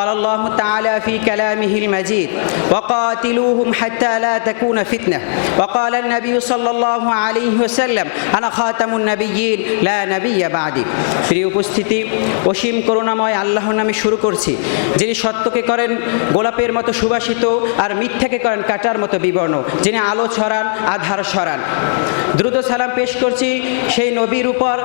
قال الله تعالى في كلامه المجيد وقاتلوهم حتى لا تكون فتنة وقال النبي صلى الله عليه وسلم أنا خاتم النبيين لا نبي بعدي প্রিয় উপস্থিতি অসীম করুণাময় আল্লাহর নামে শুরু করছি যিনি সত্যকে করেন গোলাপের মতো সুবাসিত আর মিথ্যাকে করেন কাঁটার মতো বিবর্ণ যিনি আলো ছড়ান আধার সরান দ্রুত সালাম পেশ করছি সেই নবীর উপর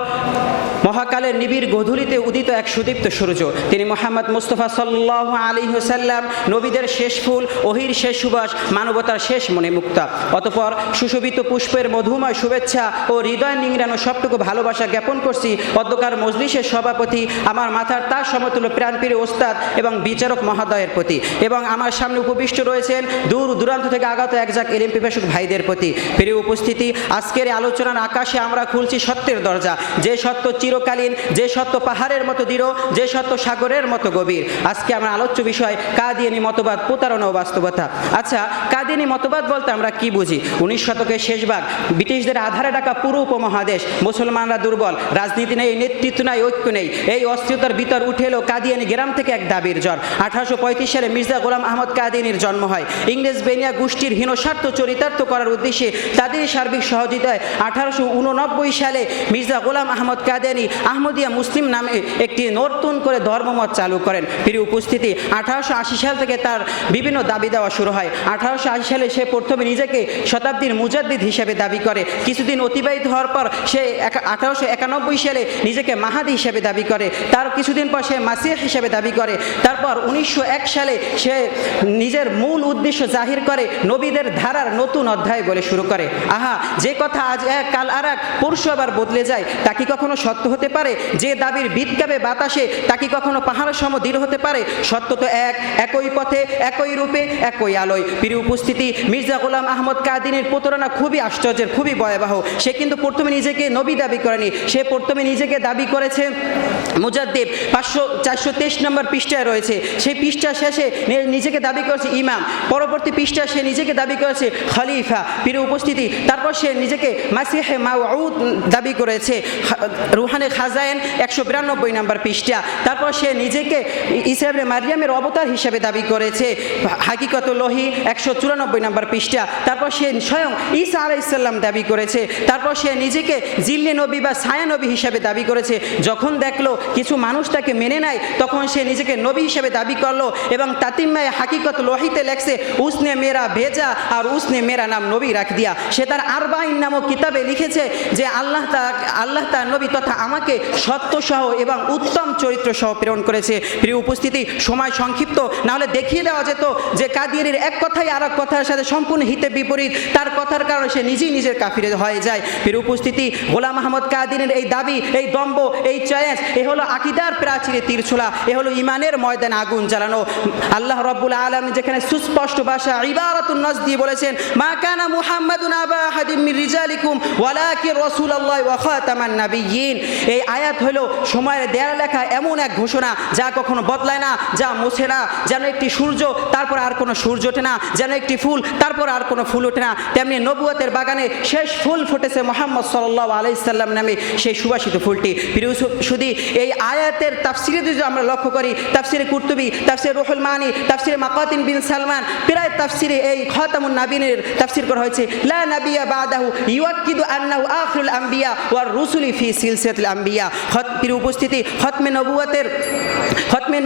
মহাকালের নিবিড় গধূলিতে উদিত এক সুদীপ্ত সূর্য তিনি মুহাম্মদ মুস্তাফা সাল্লাল্লাহু আলাইহি ওয়াসাল্লাম নবীদের শেষ ফুল ওহির শেষ সুবাস মানবতার শেষ মণিমুক্তা অতঃপর সুশোভিত পুষ্পের মধুময় শুভেচ্ছা ও হৃদয় নিংড়ানো সবটুকু ভালোবাসা জ্ঞাপন করছি অধ্যকার মজলিসের সভাপতি আমার মাথার তার সমতুল্য প্রাণপ্রিয় ওস্তাদ এবং বিচারক মহোদয়ের প্রতি এবং আমার সামনে উপবিষ্ট রয়েছেন দূর দূরান্ত থেকে আগত একজাক এলিম পিপাসুক ভাইদের প্রতি প্রিয় উপস্থিতি আজকের আলোচনার আকাশে আমরা খুলছি সত্যের দরজা যে সত্য চিরকালীন যে সত্য পাহাড়ের মতো দৃঢ় যে সত্য সাগরের মতো গভীর আজকে আমার আলোচ্য বিষয় কাদিয়ানী মতবাদ প্রতারণা ও বাস্তবতা আচ্ছা কাদিয়ানী মতবাদ বলতে আমরা কি বুঝি 19 শতকের শেষ ভাগ ব্রিটিশদের আধারে ঢাকা পুরো উপমহাদেশ মুসলমানরা দুর্বল রাজনীতি নেই নেতৃত্ব নাই ঐক্য নেই এই অস্থিরতার ভিতর উঠে এলো কাদিয়ানী গ্রাম থেকে এক দাবির জ্বর 1835 সালে মির্জা গোলাম আহমদ কাদিয়ানীর জন্ম হয় ইংরেজ বেনিয়া গোষ্ঠীর হীনস্বার্থ চরিতার্থ করার উদ্দেশ্যে তাদেরই সার্বিক সহযোগিতায় 1889 সালে মির্জা গোলাম আহমদ কাদিয়ানী আহমদিয়া মুসলিম নামে একটি নতুন করে ধর্মমত চালু করেন প্রিয় উপস্থিতি 1880 সাল থেকে তার বিভিন্ন দাবি দেওয়া শুরু হয় 1880 সালে সে প্রথমে নিজেকে শতাব্দীর মুজাদ্দিদ হিসেবে দাবি করে কিছুদিন অতিবাহিত হওয়ার পর সে 1891 সালে নিজেকে মাহাদি হিসেবে দাবি করে তার কিছুদিন পর সে মাসিহ হিসেবে দাবি করে তারপর 1901 সালে সে নিজের মূল উদ্দেশ্য জাহির করে নবীদের ধারার নতুন অধ্যায় বলে শুরু করে আহা যে কথা আজ এক কাল আর এক পরশু আবার বদলে যায় তা কি কখনো সত্য হতে পারে যে দাবির বিদকাবে বাতাসে তা কি কখনো পাহাড়ের সম দৃঢ় হতে পারে সত্য তো একই পথে একই রূপে একই আলোয় প্রিয় উপস্থিতি মির্জা গোলাম আহমদ কাদিয়ানীর প্রতারণা খুবই আশ্চর্যের খুবই ভয়াবহ সে কিন্তু প্রথমে নিজেকে নবী দাবি করেনি সে প্রথমে নিজেকে দাবি করেছে মুজাদ্দিদ 423 নম্বর পৃষ্ঠায় রয়েছে সেই পৃষ্ঠা শেষে নিজেকে দাবি করেছে ইমাম পরবর্তী পৃষ্ঠা সে নিজেকে দাবি করেছে খলিফা প্রিয় উপস্থিতি তারপর সে নিজেকে মাসিহে মাউউদ দাবি করেছে রুহানে খাজায়েন 192 নম্বর পৃষ্ঠা তারপর সে নিজেকে ঈসা ইবনে মারইয়ামের অবতার হিসেবে দাবি করেছে হাকিকতুল ওহী 194 নম্বর পৃষ্ঠা তারপর সে স্বয়ং ঈসা আলাইহিস সালাম দাবি করেছে তারপর সে নিজেকে জিল্লে নবী বা ছায়া নবী হিসেবে দাবি করেছে যখন দেখলো কিছু মানুষ তাকে মেনে নেয় তখন সে নিজেকে নবী হিসেবে দাবি করলো এবং তাতিম্মায়ে হাকিকতুল ওহীতে লেখছে উসনে মেরা ভেজা আর উসনে মেরা নাম নবী রাখ দিয়া সে তার আরবাইন নামক কিতাবে লিখেছে যে আল্লাহ তার নবী তথা আমাকে সত্য সহ এবং উত্তম চরিত্র সহ প্রেরণ করেছে প্রিয় উপস্থিতি সময় সংক্ষিপ্ত না হলে দেখিয়ে দেওয়া যেত যে কাদিয়ানীর এক কথাই আর এক কথার সাথে সম্পূর্ণ হিতে বিপরীত তার কথার কারণে সে নিজেই নিজের কাফিরে হয়ে যায় প্রিয় উপস্থিতি গোলাম আহমদ কাদিয়ানীর এই দাবি এই দম্ভ এই চ্যালেঞ্জ এ হলো আকীদার প্রাচীরে তীর ছোলা এ হলো ইমানের ময়দানে আগুন জ্বালানো আল্লাহ রাব্বুল আলামিন যেখানে সুস্পষ্ট ভাষা ইবারাতুন নাস দিয়ে বলেছেন মা কানা মুহাম্মাদুন আবা আহাদিম মির রিজালিকুম ওয়ালাকিন রাসূলুল্লাহ ওয়া খাতামান নাবিয়্যিন এই আয়াত হলো সময়ের দেয়ালে লেখা এমন এক ঘোষণা যা কখনো বদলায় না যা মুছে না যেন একটি সূর্য তারপর আর কোনো সূর্য ওঠে না যেন একটি ফুল তারপর আর কোনো ফুল ওঠে না তেমনি নবুয়তের বাগানে শেষ ফুল ফুটেছে মুহাম্মদ সাল্লাল্লাহু আলাইহি সাল্লাম নামে সেই সুবাসিত ফুলটি প্রিয় সুধী এই আয়াতের তাফসিরে যদি আমরা লক্ষ্য করি তাফসিরে কুরতুবী তাফসিরে রুহুল মানি তাফসিরে মাকাতিন বিন সালমান প্রায় তাফসিরে এই খাতামুন নাবিয়্যিনের তাফসির করা হয়েছে লা নাবিয়্যা বাদাহু ইউআক্কিদু আন্নাহু আখিরুল আম্বিয়া ওয়ার রুসুলি ফি সিলসিলাতিল আম্বিয়া প্রিয় উপস্থিতি খতমে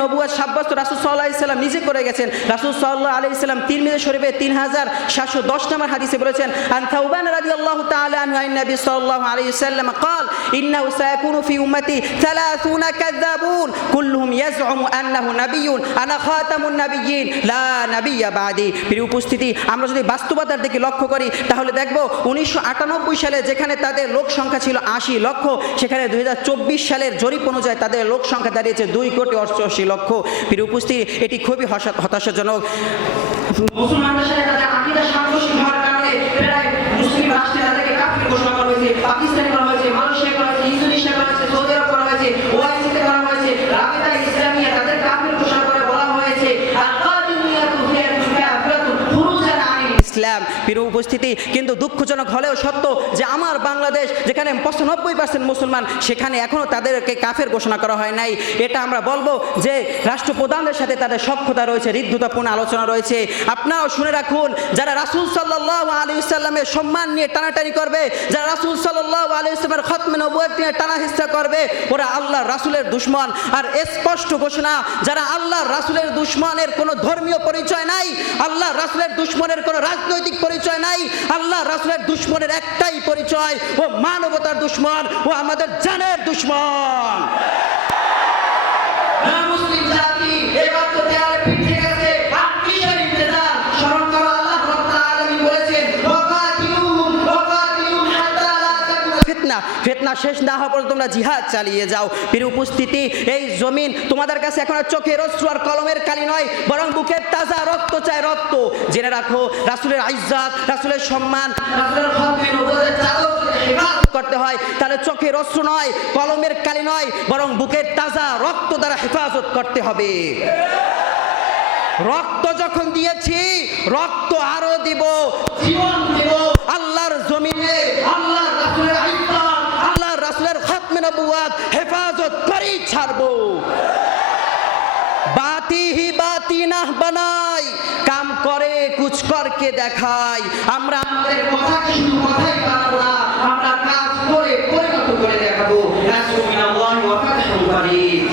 নবুয়ত সাব্যস্ত রাসূল সাল্লাল্লাহু আলাইহি সাল্লাম নিজে করে গেছেন রাসূল সাল্লাল্লাহু আলাইহি সাল্লাম তিরমিজি শরীফে 3710 নম্বর হাদিসে বলেছেন আন তাওবান রাদিয়াল্লাহু তাআলা আনহু আন নবী সাল্লাল্লাহু আলাইহি সাল্লাম قال انه سيكون في امتي 30 كذابون كلهم يزعم انه نبي انا خاتم النبيين لا نبي بعدي প্রিয় উপস্থিতি আমরা যদি বাস্তবতার দিকে লক্ষ্য করি তাহলে দেখব 1998 সালে যেখানে তাদের লোক সংখ্যা ছিল 80 লক্ষ সেখানে 2024 সালের জরিপ অনুযায়ী তাদের লোক সংখ্যা দাঁড়িয়েছে 2,88 লক্ষ প্রিয় উপস্থিতি এটি খুবই হতাশাজনক মুসলমানদের সাথে তাদের আকীদা সাংঘর্ষিক হওয়ার কারণে প্রায় মুসলিম রাষ্ট্রে তাদেরকে কাফির ঘোষণা করা হয়েছে পাকিস্তানে করা হয়েছে মালয়েশিয়া করা হয়েছে ইন্দোনেশিয়া করা হয়েছে সৌদি আরব করা হয়েছে ওআইসিতে করা হয়েছে রাবিতা ইসলামিয়া তাদের কাফির ঘোষণা করে বলা হয়েছে আল-কাদিমিয়াতু হিয়া কাফিরাতুন খুরুজান আনিল ইসলাম সাল্লাম। প্রিয় উপস্থিতি, কিন্তু দুঃখজনক হলেও সত্য যে আমার বাংলাদেশ যেখানে 95% মুসলমান, সেখানে এখনও তাদেরকে কাফের ঘোষণা করা হয় নাই। এটা আমরা বলবো যে রাষ্ট্রপ্রধানদের সাথে তাদের সখ্যতা রয়েছে, হৃদ্যতাপূর্ণ আলোচনা রয়েছে। আপনারাও শুনে রাখুন, যারা রাসূল সাল্লাল্লাহু আলাইহি ওয়াসাল্লামের সম্মান নিয়ে টানাটানি করবে, যারা রাসূল সাল্লাল্লাহু আলাইহি ওয়াসাল্লামের খতমে নবুয়ত নিয়ে টানা হিস্সা করবে, ওরা আল্লাহর রাসূলের দুশমন। আর স্পষ্ট ঘোষণা, যারা আল্লাহর রাসূলের দুশমনের কোনো ধর্মীয় পরিচয় নাই, আল্লাহর রাসূলের দুশমনের কোনো রাজনৈতিক পরিচয় নাই, আল্লাহর রাসূলের দুশমনের একটাই পরিচয়, ও মানবতার দুশমন, ও আমাদের জানের দুশমন। মুসলিম জাতি এবার তো দেয়ালে পিঠ থেকে গেছে, আর কিসের ইন্তজার? স্মরণ করো, আল্লাহ রাব্বুল আলামিন বলেছেন ওয়াকাতিলুহুম হাত্তা লা তাকুনা ফিতনা। ফিতনা শেষ না হওয়া পর্যন্ত তোমরা জিহাদ চালিয়ে যাও। প্রিয় উপস্থিতি, এই জমিন তোমাদের কাছে এখন আর চোখের অশ্রু আর কলমের কালি নয়, বরং বুকের তাজা রক্ত চায়, রক্ত। জেনে রাখো, রাসূলের ইজ্জত, রাসূলের সম্মান, রাসূলের খতমে নবুয়তের চাদর হেফাজত করতে হয়, তাহলে চোখের অশ্রু নয়, কলমের কালি নয়, বরং বুকের তাজা রক্ত দ্বারা হেফাজত করতে হবে। রক্ত যখন দিয়েছি, রক্ত আরো দিব, জীবন দিব। আল্লাহর জমিনে আল্লাহর রাসূলের ইজ্জত, আল্লাহর রাসূলের খতমে নবুয়ত হেফাজত করেই ছাড়বো। বাতি হি বাতি না বানাই, কাম করে কুছ করকে দেখাই। আমরা আমাদের কথাকে শুধু কথাই বানাবো না, আমরা কাজ করে পরিণত করে দেখাবো। রাসূলুল্লাহ ওয়া ফাতহুল করিম।